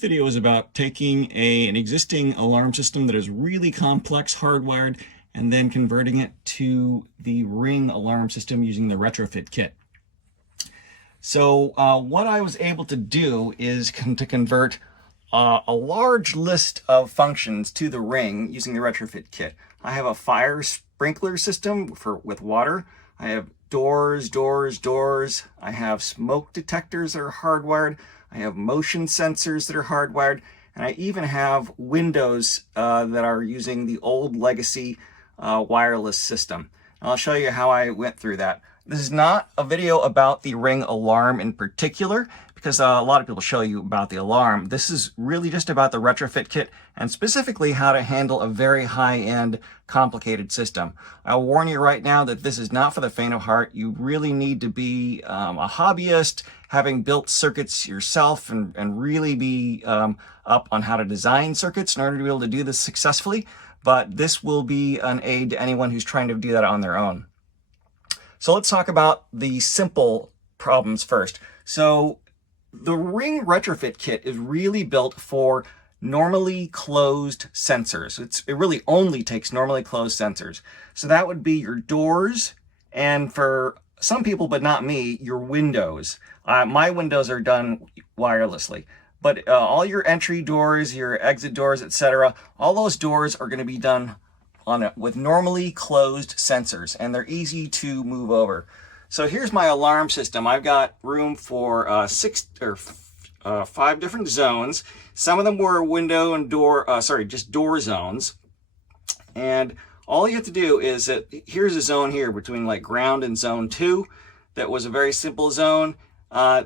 video is about taking an existing alarm system that is really complex, hardwired, and then converting it to the Ring alarm system using the retrofit kit. So what I was able to do is to convert a large list of functions to the Ring using the retrofit kit. I have a fire sprinkler system with water. I have doors. I have smoke detectors that are hardwired. I have motion sensors that are hardwired. And I even have windows that are using the old legacy wireless system. And I'll show you how I went through that. This is not a video about the Ring alarm in particular, because a lot of people show you about the alarm. This is really just about the retrofit kit and specifically how to handle a very high-end complicated system. I'll warn you right now that this is not for the faint of heart. You really need to be a hobbyist, having built circuits yourself and really be up on how to design circuits in order to be able to do this successfully. But this will be an aid to anyone who's trying to do that on their own. So let's talk about the simple problems first. So the Ring retrofit kit is really built for normally closed sensors. It really only takes normally closed sensors. So that would be your doors, and for some people, but not me, your windows. My windows are done wirelessly. But all your entry doors, your exit doors, etc., all those doors are going to be done with normally closed sensors, and they're easy to move over. So here's my alarm system. I've got room for 5 different zones. Some of them were window and door, just door zones. And all you have to do is that here's a zone here between like ground and zone 2. That was a very simple zone.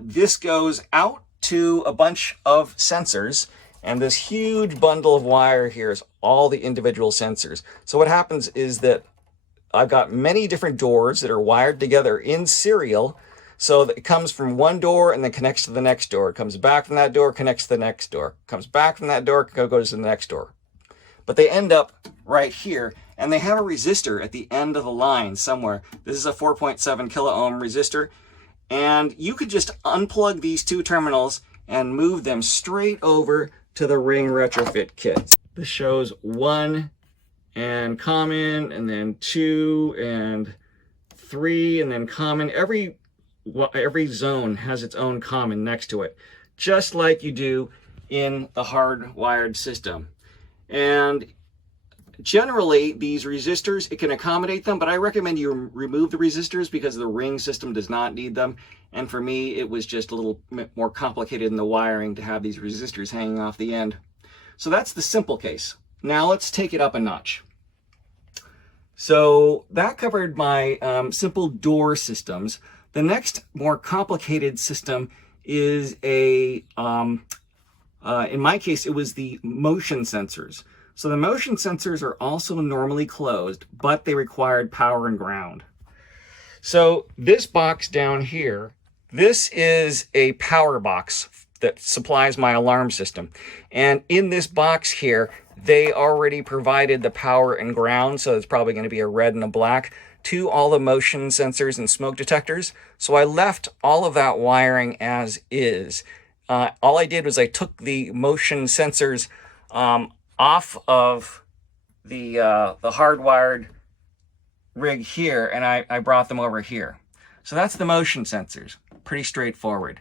This goes out to a bunch of sensors, and this huge bundle of wire here is all the individual sensors. So what happens is that I've got many different doors that are wired together in serial, so that it comes from one door and then connects to the next door. It comes back from that door, connects to the next door. Comes back from that door, goes to the next door. But they end up right here, and they have a resistor at the end of the line somewhere. This is a 4.7 kilo ohm resistor, and you could just unplug these 2 terminals and move them straight over to the Ring retrofit kit. This shows 1 and common, and then 2 and 3, and then common. Every zone has its own common next to it, just like you do in the hardwired system. And generally, these resistors, it can accommodate them, but I recommend you remove the resistors because the Ring system does not need them. And for me, it was just a little more complicated in the wiring to have these resistors hanging off the end. So that's the simple case. Now let's take it up a notch. So that covered my simple door systems. The next more complicated system is in my case, it was the motion sensors. So the motion sensors are also normally closed, but they required power and ground. So this box down here, this is a power box that supplies my alarm system. And in this box here, they already provided the power and ground, so it's probably going to be a red and a black, to all the motion sensors and smoke detectors. So I left all of that wiring as is. All I did was I took the motion sensors off of the hardwired rig here, and I brought them over here. So that's the motion sensors. Pretty straightforward.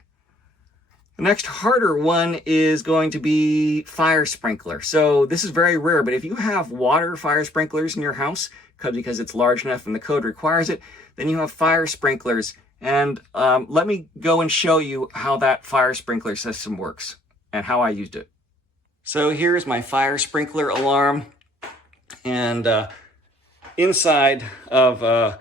The next harder one is going to be fire sprinkler. So this is very rare, but if you have water fire sprinklers in your house, because it's large enough and the code requires it, then you have fire sprinklers. And let me go and show you how that fire sprinkler system works and how I used it. So here's my fire sprinkler alarm, and inside of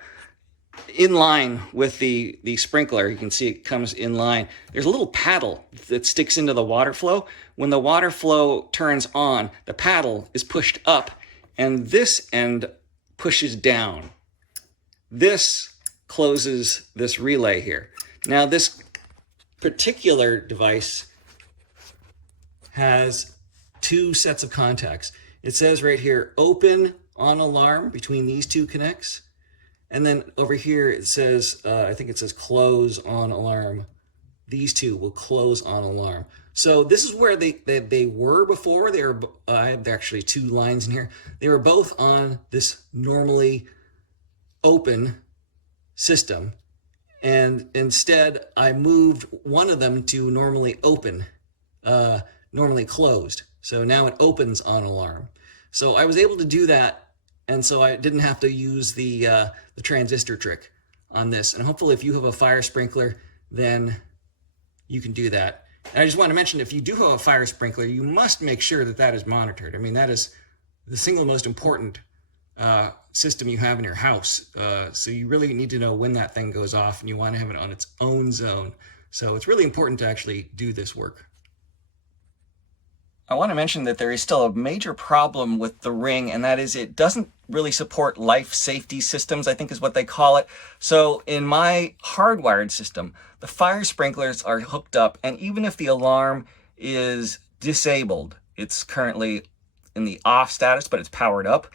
in line with the sprinkler, you can see it comes in line. There's a little paddle that sticks into the water flow. When the water flow turns on, the paddle is pushed up, and this end pushes down. This closes this relay here. Now this particular device has 2 sets of contacts. It says right here, open on alarm between these 2 connects. And then over here it says, I think it says close on alarm these two will close on alarm. So this is where they were before. They were I have actually two lines in here. They were both on this normally open system, and instead I moved one of them to normally open, normally closed. So now it opens on alarm. So I was able to do that, and so I didn't have to use the transistor trick on this. And hopefully, if you have a fire sprinkler, then you can do that. And I just want to mention, if you do have a fire sprinkler, you must make sure that that is monitored. I mean, that is the single most important system you have in your house. So you really need to know when that thing goes off, and you want to have it on its own zone. So it's really important to actually do this work. I want to mention that there is still a major problem with the Ring, and that is it doesn't really support life safety systems, I think is what they call it. So in my hardwired system, the fire sprinklers are hooked up, and even if the alarm is disabled, it's currently in the off status, but it's powered up.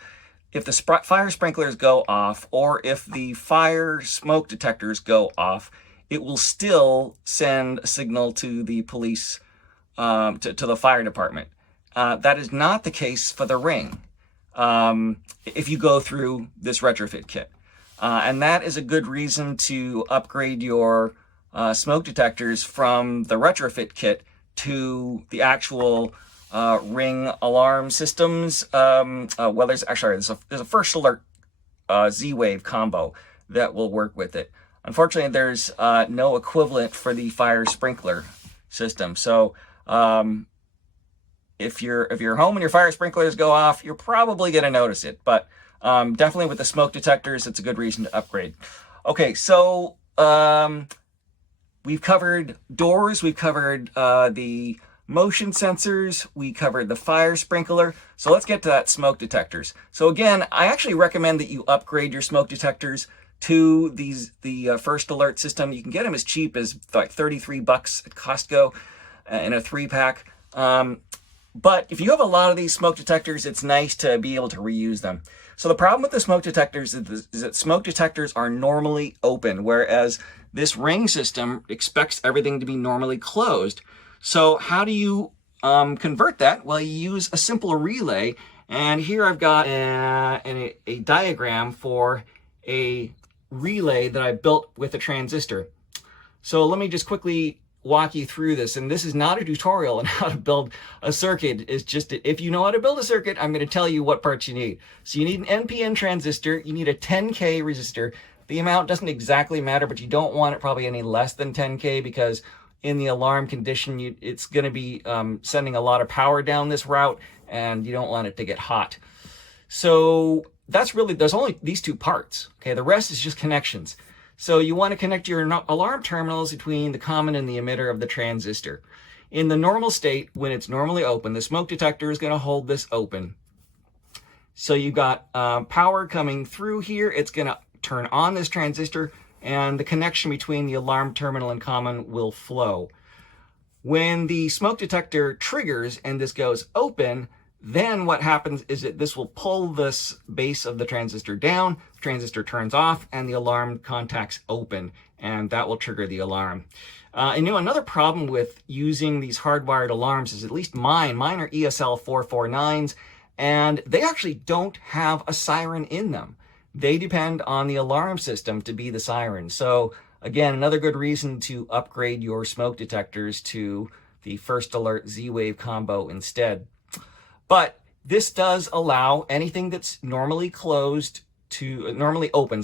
If the fire sprinklers go off, or if the fire smoke detectors go off, it will still send a signal to the police, to the fire department. That is not the case for the Ring if you go through this retrofit kit. And that is a good reason to upgrade your smoke detectors from the retrofit kit to the actual Ring alarm systems. Well, there's a first alert Z-Wave combo that will work with it. Unfortunately, there's no equivalent for the fire sprinkler system. So if you're home and your fire sprinklers go off, you're probably going to notice it. But definitely with the smoke detectors, it's a good reason to upgrade. Okay, so we've covered doors, we've covered the motion sensors, we covered the fire sprinkler. So let's get to that smoke detectors. So again, I actually recommend that you upgrade your smoke detectors to the first alert system. You can get them as cheap as like $33 at Costco in a 3-pack. But if you have a lot of these smoke detectors, it's nice to be able to reuse them. So the problem with the smoke detectors is that smoke detectors are normally open, whereas this Ring system expects everything to be normally closed. So how do you convert that? Well, you use a simple relay. And here I've got a diagram for a relay that I built with a transistor. So let me just quickly walk you through this. And this is not a tutorial on how to build a circuit. It's just, if you know how to build a circuit, I'm going to tell you what parts you need. So you need an NPN transistor. You need a 10K resistor. The amount doesn't exactly matter, but you don't want it probably any less than 10K, because in the alarm condition, it's going to be sending a lot of power down this route, and you don't want it to get hot. So that's really, there's only these two parts. Okay, the rest is just connections. So you want to connect your alarm terminals between the common and the emitter of the transistor. In the normal state, when it's normally open, the smoke detector is going to hold this open. So you've got power coming through here. It's going to turn on this transistor, and the connection between the alarm terminal and common will flow. When the smoke detector triggers and this goes open, then what happens is that this will pull this base of the transistor down, the transistor turns off, and the alarm contacts open, and that will trigger the alarm. And another problem with using these hardwired alarms is, at least mine are ESL 449s, and they actually don't have a siren in them. They depend on the alarm system to be the siren. So again, another good reason to upgrade your smoke detectors to the first alert Z-Wave combo instead. But this does allow anything that's normally open,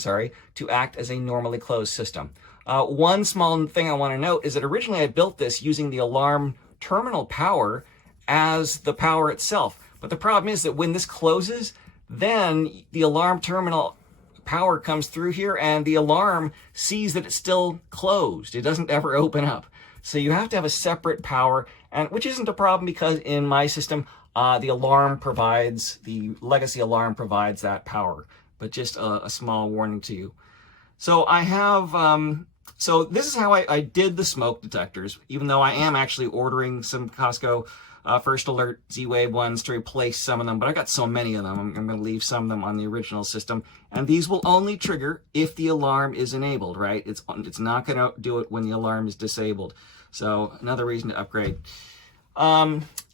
to act as a normally closed system. One small thing I want to note is that originally I built this using the alarm terminal power as the power itself. But the problem is that when this closes, then the alarm terminal power comes through here, and the alarm sees that it's still closed. It doesn't ever open up. So you have to have a separate power, and which isn't a problem, because in my system, the legacy alarm provides that power. But just a small warning to you. So I have, so this is how I did the smoke detectors, even though I am actually ordering some Costco first alert Z-Wave ones to replace some of them, but I got so many of them, I'm going to leave some of them on the original system. And these will only trigger if the alarm is enabled, right? It's not going to do it when the alarm is disabled. So another reason to upgrade.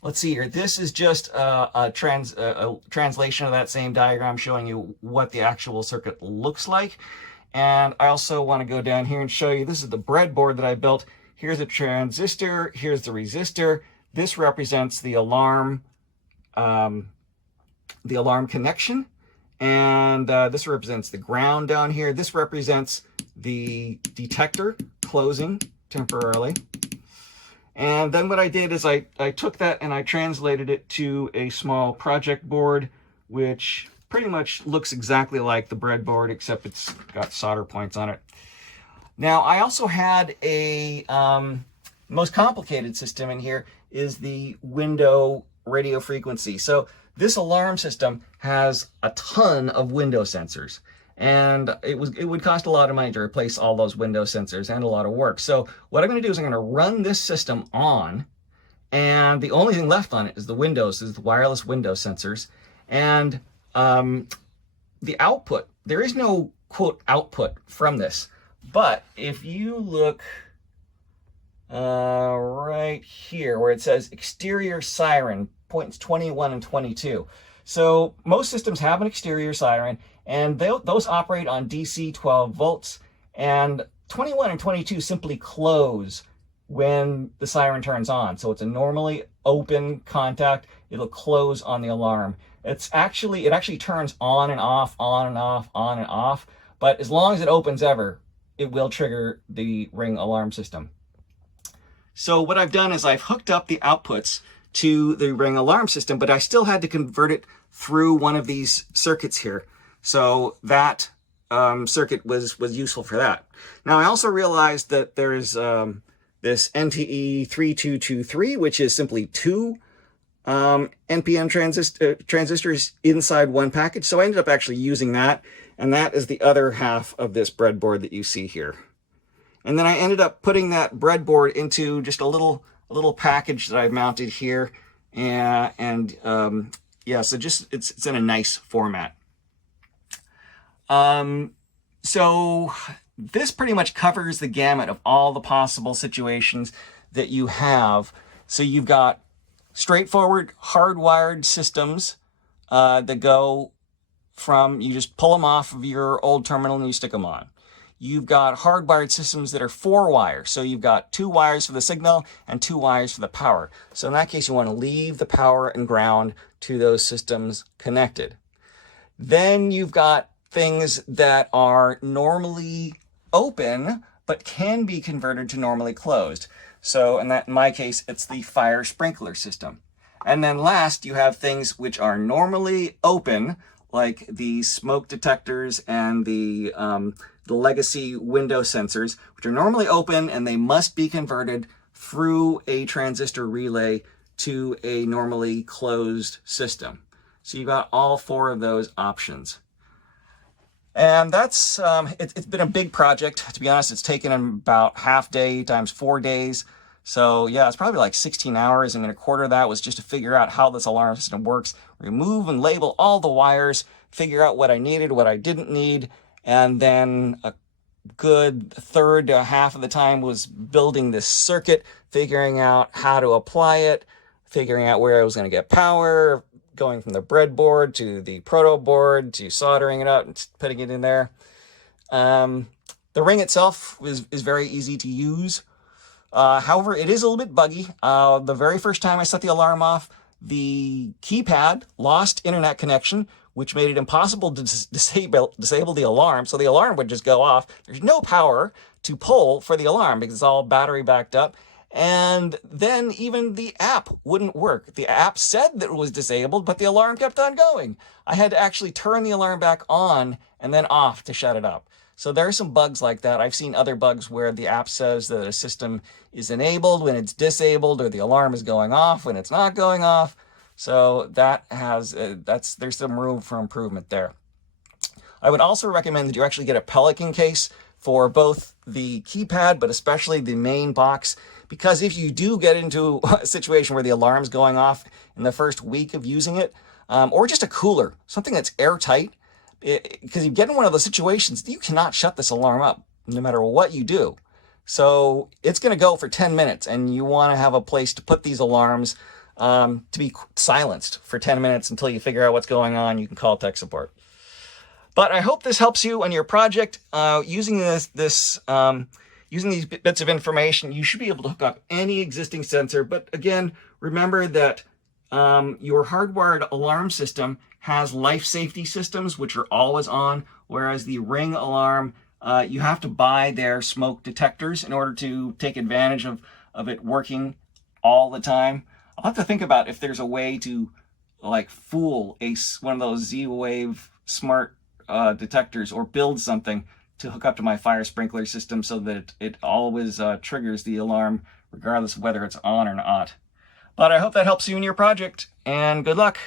Let's see here. This is just a translation of that same diagram showing you what the actual circuit looks like. And I also want to go down here and show you, this is the breadboard that I built. Here's a transistor, here's the resistor. This represents the alarm connection. And this represents the ground down here. This represents the detector closing temporarily. And then what I did is I took that and I translated it to a small project board, which pretty much looks exactly like the breadboard, except it's got solder points on it. Now, I also had a most complicated system in here is the window radio frequency. So this alarm system has a ton of window sensors. And it would cost a lot of money to replace all those window sensors and a lot of work. So what I'm going to do is I'm going to run this system on, and the only thing left on it is the wireless window sensors. And the output, there is no, quote, output from this. But if you look right here where it says exterior siren, points 21 and 22. So most systems have an exterior siren, and those operate on DC 12 volts, and 21 and 22 simply close when the siren turns on. So it's a normally open contact. It'll close on the alarm. It actually turns on and off, on and off, on and off. But as long as it opens ever, it will trigger the Ring alarm system. So what I've done is I've hooked up the outputs to the Ring alarm system, but I still had to convert it through one of these circuits here. So that circuit was useful for that. Now I also realized that there is this NTE 3223, which is simply two NPN transistors inside one package. So I ended up actually using that, and that is the other half of this breadboard that you see here. And then I ended up putting that breadboard into just a little package that I've mounted here, and yeah, so just it's in a nice format. So this pretty much covers the gamut of all the possible situations that you have. So you've got straightforward hardwired systems that go from, you just pull them off of your old terminal and you stick them on. You've got hardwired systems that are 4 wires. So you've got 2 wires for the signal and 2 wires for the power. So in that case, you want to leave the power and ground to those systems connected. Then you've got things that are normally open, but can be converted to normally closed. So in my case, it's the fire sprinkler system. And then last, you have things which are normally open, like the smoke detectors and the legacy window sensors, which are normally open, and they must be converted through a transistor relay to a normally closed system. So you've got all 4 of those options. And that's, it's been a big project. To be honest, it's taken about half day times 4 days. So yeah, it's probably like 16 hours, and then a quarter of that was just to figure out how this alarm system works, remove and label all the wires, figure out what I needed, what I didn't need, and then a good third to half of the time was building this circuit, figuring out how to apply it, figuring out where I was going to get power, going from the breadboard to the proto board to soldering it up and putting it in there. The Ring itself is very easy to use. However, it is a little bit buggy. The very first time I set the alarm off, the keypad lost internet connection, which made it impossible to disable the alarm. So the alarm would just go off. There's no power to pull for the alarm because it's all battery backed up. And then even the app wouldn't work. The app said that it was disabled, but the alarm kept on going. I had to actually turn the alarm back on and then off to shut it up. So there are some bugs like that. I've seen other bugs where the app says that a system is enabled when it's disabled, or the alarm is going off when it's not going off. So that has, there's some room for improvement there. I would also recommend that you actually get a Pelican case for both the keypad, but especially the main box, because if you do get into a situation where the alarm's going off in the first week of using it, or just a cooler, something that's airtight, because you get in one of those situations, you cannot shut this alarm up no matter what you do. So it's going to go for 10 minutes, and you want to have a place to put these alarms to be silenced for 10 minutes until you figure out what's going on. You can call tech support. But I hope this helps you on your project. Using using these bits of information, you should be able to hook up any existing sensor. But again, remember that your hardwired alarm system has life safety systems, which are always on, whereas the Ring Alarm, you have to buy their smoke detectors in order to take advantage of it working all the time. I'll have to think about if there's a way to like fool one of those Z-Wave smart detectors, or build something to hook up to my fire sprinkler system so that it always triggers the alarm regardless of whether it's on or not. But I hope that helps you in your project, and good luck.